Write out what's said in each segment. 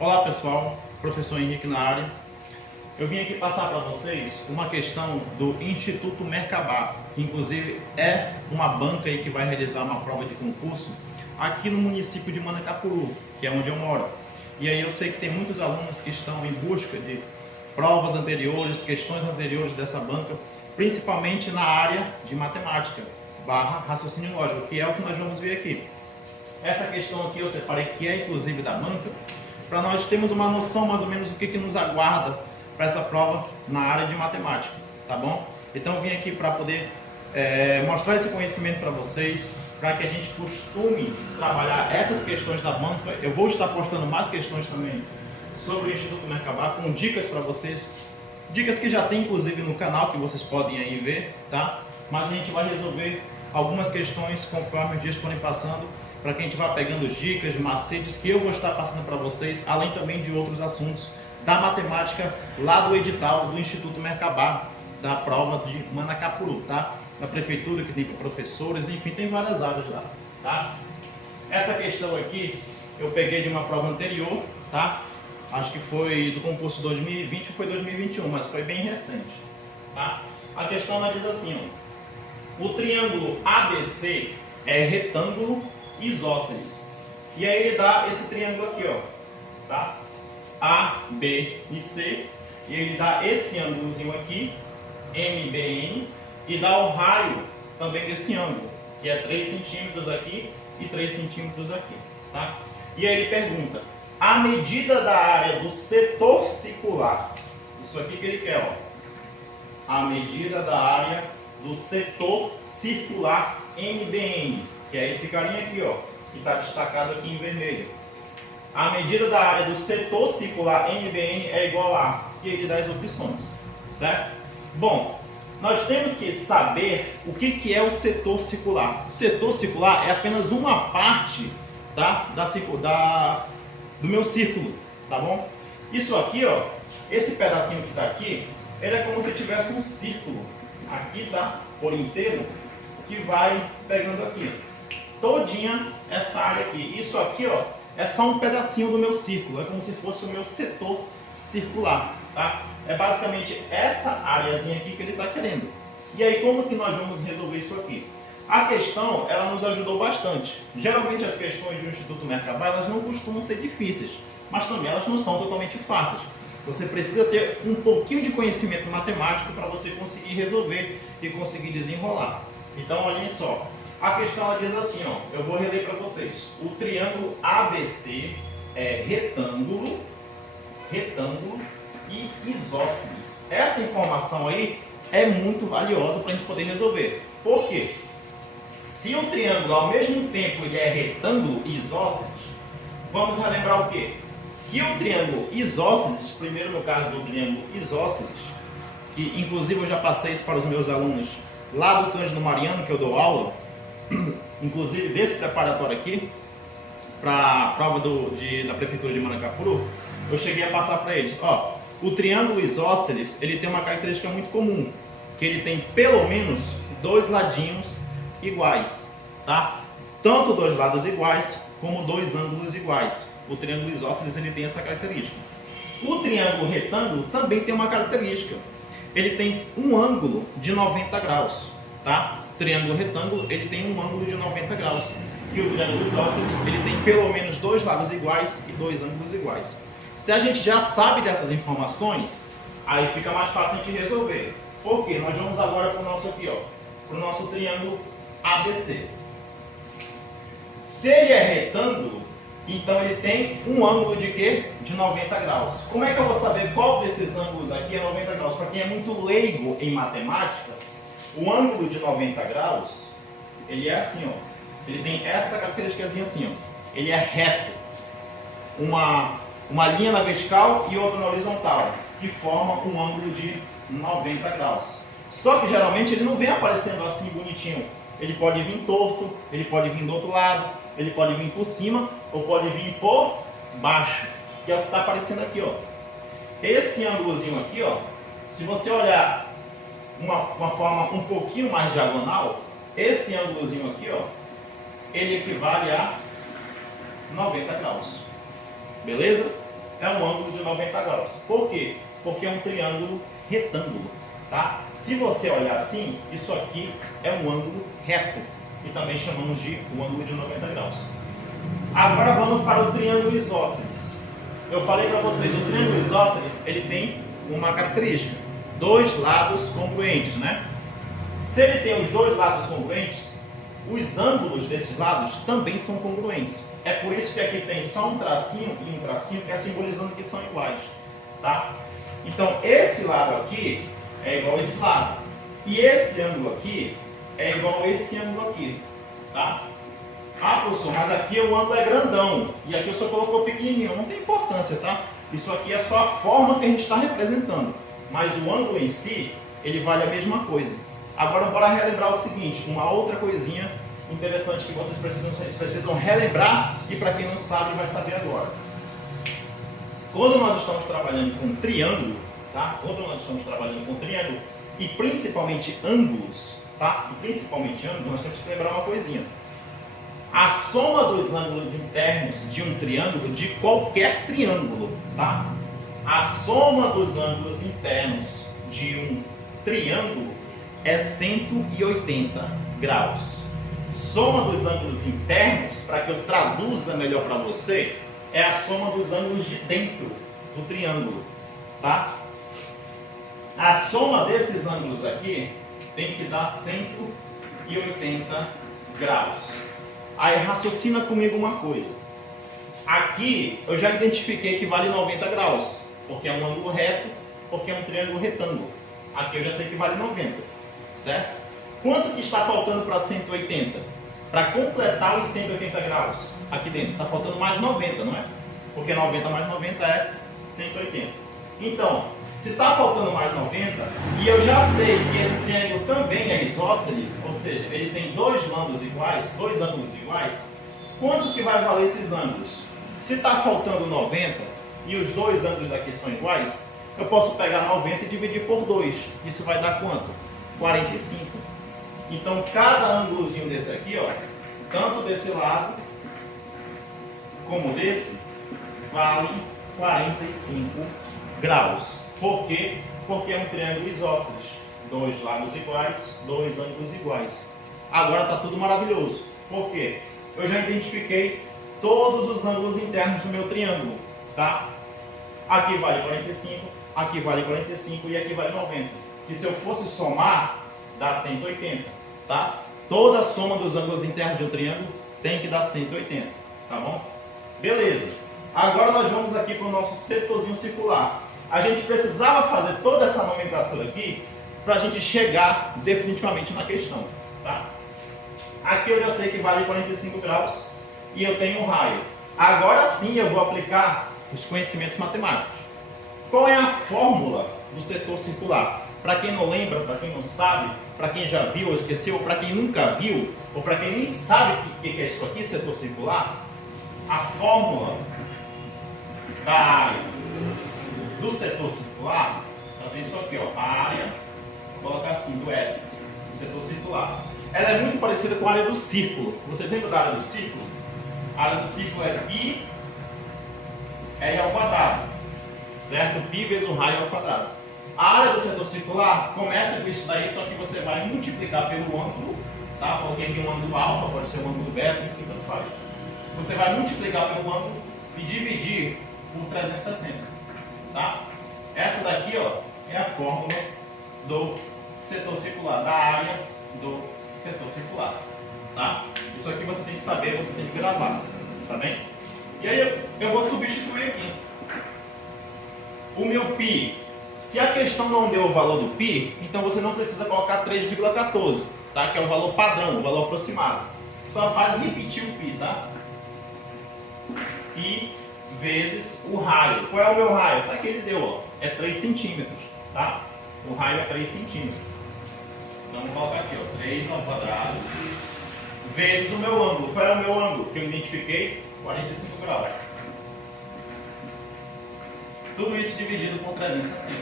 Olá pessoal, professor Henrique na área. Eu vim aqui passar para vocês uma questão do Instituto Merkabah, que inclusive é uma banca aí que vai realizar uma prova de concurso aqui no município de Manacapuru, que é onde eu moro. E aí eu sei que tem muitos alunos que estão em busca de provas anteriores, questões anteriores dessa banca, principalmente na área de matemática / raciocínio lógico, que é o que nós vamos ver aqui. Essa questão aqui eu separei que é inclusive da banca, para nós termos uma noção mais ou menos do que nos aguarda para essa prova na área de matemática, tá bom? Então eu vim aqui para poder mostrar esse conhecimento para vocês, para que a gente costume trabalhar essas questões da banca. Eu vou estar postando mais questões também sobre o Instituto Merkabah, com dicas para vocês, dicas que já tem inclusive no canal, que vocês podem aí ver, tá? Mas a gente vai resolver algumas questões conforme os dias forem passando, para que a gente vá pegando dicas, macetes que eu vou estar passando para vocês, além também de outros assuntos da matemática lá do edital do Instituto Merkabah, da prova de Manacapuru, tá? Da prefeitura, que tem para professores, enfim, tem várias áreas lá, tá? Essa questão aqui eu peguei de uma prova anterior, tá? Acho que foi do concurso 2020 ou foi 2021, mas foi bem recente, tá? A questão analisa assim, ó. O triângulo ABC é retângulo isósceles. E aí ele dá esse triângulo aqui, ó, tá? A, B e C. E ele dá esse ângulozinho aqui, MBN, e dá o raio também desse ângulo, que é 3 centímetros aqui e 3 centímetros aqui, tá? E aí ele pergunta, a medida da área do setor circular, isso aqui que ele quer, ó, a medida da área do setor circular MBN, que é esse carinha aqui, ó, que está destacado aqui em vermelho. A medida da área do setor circular MBN é igual a, e ele dá as opções, certo? Bom, nós temos que saber o que é o setor circular. O setor circular é apenas uma parte, tá, do meu círculo, tá bom? Isso aqui, ó, esse pedacinho que está aqui, ele é como se tivesse um círculo aqui, tá, por inteiro, que vai pegando aqui todinha essa área aqui. Isso aqui, ó, é só um pedacinho do meu círculo, é como se fosse o meu setor circular, tá? É basicamente essa areazinha aqui que ele está querendo. E aí, como que nós vamos resolver isso aqui? A questão, ela nos ajudou bastante. Geralmente as questões do Instituto Merkabah, elas não costumam ser difíceis, mas também elas não são totalmente fáceis. Você precisa ter um pouquinho de conhecimento matemático para você conseguir resolver e conseguir desenrolar. Então, olhem só. A questão ela diz assim, ó, eu vou reler para vocês. O triângulo ABC é retângulo e isósceles. Essa informação aí é muito valiosa para a gente poder resolver. Por quê? Se o triângulo ao mesmo tempo ele é retângulo e isósceles, vamos relembrar o quê? Que o triângulo isósceles, primeiro no caso do triângulo isósceles, que inclusive eu já passei isso para os meus alunos lá do Cândido Mariano, que eu dou aula, inclusive desse preparatório aqui, para a prova da prefeitura de Manacapuru, eu cheguei a passar para eles, ó, o triângulo isósceles, ele tem uma característica muito comum, que ele tem pelo menos dois ladinhos iguais, tá? Tanto dois lados iguais, como dois ângulos iguais. O triângulo isósceles, ele tem essa característica. O triângulo retângulo também tem uma característica, ele tem um ângulo de 90 graus, tá? Triângulo retângulo, ele tem um ângulo de 90 graus. E o triângulo isósceles, ele tem pelo menos dois lados iguais e dois ângulos iguais. Se a gente já sabe dessas informações, aí fica mais fácil a gente resolver. Por quê? Nós vamos agora para o nosso aqui, ó, para o nosso triângulo ABC. Se ele é retângulo, então ele tem um ângulo de quê? De 90 graus. Como é que eu vou saber qual desses ângulos aqui é 90 graus? Para quem é muito leigo em matemática, o ângulo de 90 graus, ele é assim, ó. Ele tem essa característica assim, ó. Ele é reto. Uma linha na vertical e outra na horizontal, que forma um ângulo de 90 graus. Só que geralmente ele não vem aparecendo assim bonitinho. Ele pode vir torto, ele pode vir do outro lado, ele pode vir por cima ou pode vir por baixo, que é o que está aparecendo aqui, ó. Esse ângulozinho aqui, ó, se você olhar uma forma um pouquinho mais diagonal, esse ângulozinho aqui, ó, ele equivale a 90 graus. Beleza? é um ângulo de 90 graus. Por quê? Porque é um triângulo retângulo, tá? Se você olhar assim, isso aqui é um ângulo reto, e também chamamos de um ângulo de 90 graus. Agora vamos para o triângulo isósceles. Eu falei para vocês, o triângulo isósceles, ele tem uma característica, dois lados congruentes, né? Se ele tem os dois lados congruentes, os ângulos desses lados também são congruentes. É por isso que aqui tem só um tracinho e um tracinho, que é simbolizando que são iguais, tá? Então, esse lado aqui é igual a esse lado. E esse ângulo aqui é igual a esse ângulo aqui, tá? Ah, professor, mas aqui o ângulo é grandão e aqui o senhor colocou pequenininho. Não tem importância, tá? Isso aqui é só a forma que a gente está representando. Mas o ângulo em si, ele vale a mesma coisa. Agora, bora relembrar o seguinte, uma outra coisinha interessante que vocês precisam relembrar e para quem não sabe, vai saber agora. Quando nós estamos trabalhando com triângulo, tá? Quando nós estamos trabalhando com triângulo e principalmente ângulos, tá? E principalmente ângulos, nós temos que lembrar uma coisinha. A soma dos ângulos internos de um triângulo, de qualquer triângulo, tá? A soma dos ângulos internos de um triângulo é 180 graus. Soma dos ângulos internos, para que eu traduza melhor para você, é a soma dos ângulos de dentro do triângulo, tá? A soma desses ângulos aqui tem que dar 180 graus. Aí raciocina comigo uma coisa. Aqui eu já identifiquei que vale 90 graus, porque é um ângulo reto, porque é um triângulo retângulo. Aqui eu já sei que vale 90, certo? Quanto que está faltando para 180? Para completar os 180 graus aqui dentro, está faltando mais 90, não é? Porque 90 mais 90 é 180. Então, se está faltando mais 90, e eu já sei que esse triângulo também é isósceles, ou seja, ele tem dois ângulos iguais, quanto que vai valer esses ângulos? Se está faltando 90 e os dois ângulos daqui são iguais, eu posso pegar 90 e dividir por 2. Isso vai dar quanto? 45. Então, cada ângulozinho desse aqui, ó, tanto desse lado como desse, vale 45 graus. Por quê? Porque é um triângulo isósceles. Dois lados iguais, dois ângulos iguais. Agora está tudo maravilhoso. Por quê? Eu já identifiquei todos os ângulos internos do meu triângulo, tá? Aqui vale 45, aqui vale 45 e aqui vale 90. E se eu fosse somar, dá 180, tá? Toda a soma dos ângulos internos de um triângulo tem que dar 180, tá bom? Beleza. Agora nós vamos aqui para o nosso setorzinho circular. A gente precisava fazer toda essa nomenclatura aqui para a gente chegar definitivamente na questão, tá? Aqui eu já sei que vale 45 graus e eu tenho um raio. Agora sim eu vou aplicar os conhecimentos matemáticos. Qual é a fórmula do setor circular? Para quem não lembra, para quem não sabe, para quem já viu ou esqueceu, para quem nunca viu, ou para quem nem sabe o que é isso aqui, setor circular, a fórmula da área do setor circular, tá isso aqui, ó, a área, vou colocar assim, do S, do setor circular. Ela é muito parecida com a área do círculo. Você lembra da área do círculo? A área do círculo é πr ao quadrado, certo? Π vezes o raio ao quadrado. A área do setor circular começa com isso daí, só que você vai multiplicar pelo ângulo, tá? Coloquei aqui um ângulo alfa, pode ser um ângulo beta, enfim, tanto faz. Você vai multiplicar pelo ângulo e dividir por 360, tá? Essa daqui, ó, é a fórmula do setor circular, da área do setor circular, tá? Isso aqui você tem que saber, você tem que gravar, tá bem? E aí eu vou substituir aqui. O meu π, se a questão não deu o valor do π, então você não precisa colocar 3,14, tá? Que é o valor padrão, o valor aproximado. Só faz repetir o π, tá? π vezes o raio. Qual é o meu raio? Tá aqui ele deu, ó. É 3 centímetros, tá? O raio é 3 centímetros. Então vou colocar aqui, ó, 3 ao quadrado vezes o meu ângulo. Qual é o meu ângulo? Que eu identifiquei? 45 graus. Tudo isso dividido por 360.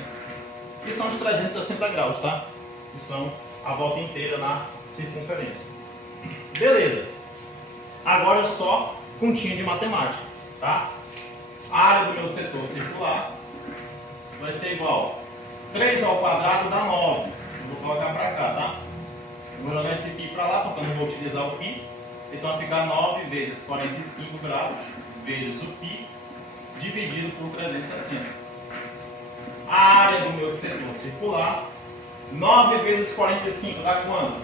Que são os 360 graus, tá? Que são a volta inteira na circunferência. Beleza. Agora é só continha de matemática, tá? A área do meu setor circular vai ser igual 3 ao quadrado dá 9. Eu vou colocar para cá, tá? Eu vou jogar esse π para lá, porque eu não vou utilizar o π. Então vai ficar 9 vezes 45 graus vezes o π dividido por 360. A área do meu setor circular, 9 vezes 45 dá quanto?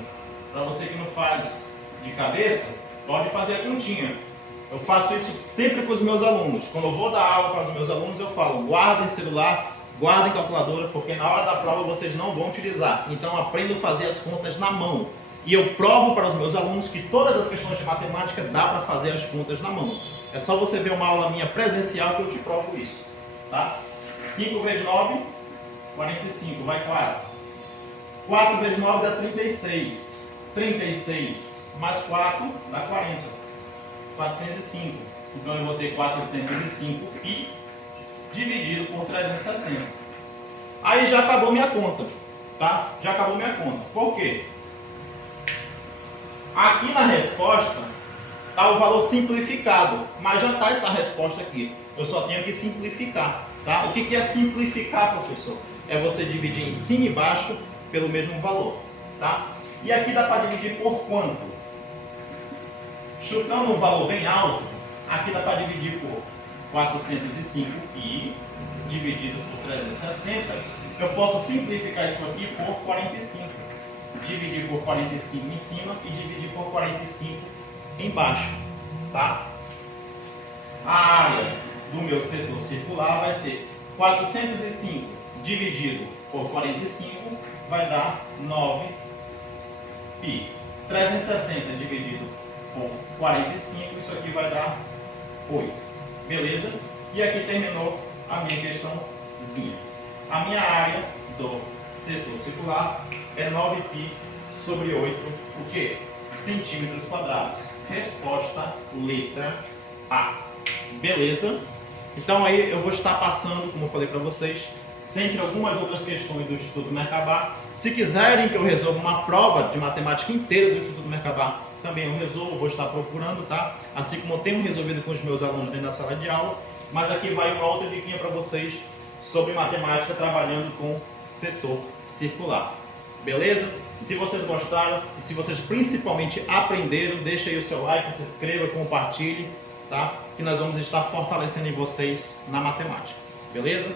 Para você que não faz de cabeça, pode fazer a continha. Eu faço isso sempre com os meus alunos. Quando eu vou dar aula para os meus alunos, eu falo, guardem celular, guardem calculadora, porque na hora da prova vocês não vão utilizar. Então aprendo a fazer as contas na mão. E eu provo para os meus alunos que todas as questões de matemática dá para fazer as contas na mão. É só você ver uma aula minha presencial que eu te provo isso. Tá? 5 vezes 9, 45, vai 4. 4 vezes 9 dá 36. 36 mais 4 dá 40. 405. Então eu vou ter 405 π dividido por 360. Aí já acabou minha conta. Tá? Já acabou minha conta. Por quê? Aqui na resposta está o valor simplificado, mas já está essa resposta aqui. Eu só tenho que simplificar. Tá? O que é simplificar, professor? É você dividir em cima e baixo pelo mesmo valor. Tá? E aqui dá para dividir por quanto? Chutando um valor bem alto, aqui dá para dividir por 405 π dividido por 360. Eu posso simplificar isso aqui por 45. Dividir por 45 em cima e dividir por 45 embaixo. Tá? A área do meu setor circular vai ser 405 dividido por 45 vai dar 9 π. 360 dividido por 45, isso aqui vai dar 8. Beleza? E aqui terminou a minha questãozinha. A minha área do setor circular é 9π sobre 8, o quê? Centímetros quadrados. Resposta, letra A. Beleza? Então aí eu vou estar passando, como eu falei para vocês, sempre algumas outras questões do Instituto Merkabah. Se quiserem que eu resolva uma prova de matemática inteira do Instituto Merkabah, também eu resolvo, vou estar procurando, tá? Assim como eu tenho resolvido com os meus alunos dentro da sala de aula. Mas aqui vai uma outra diquinha para vocês sobre matemática trabalhando com setor circular. Beleza? Se vocês gostaram e se vocês principalmente aprenderam, deixa aí o seu like, se inscreva, compartilhe, tá? Que nós vamos estar fortalecendo em vocês na matemática. Beleza?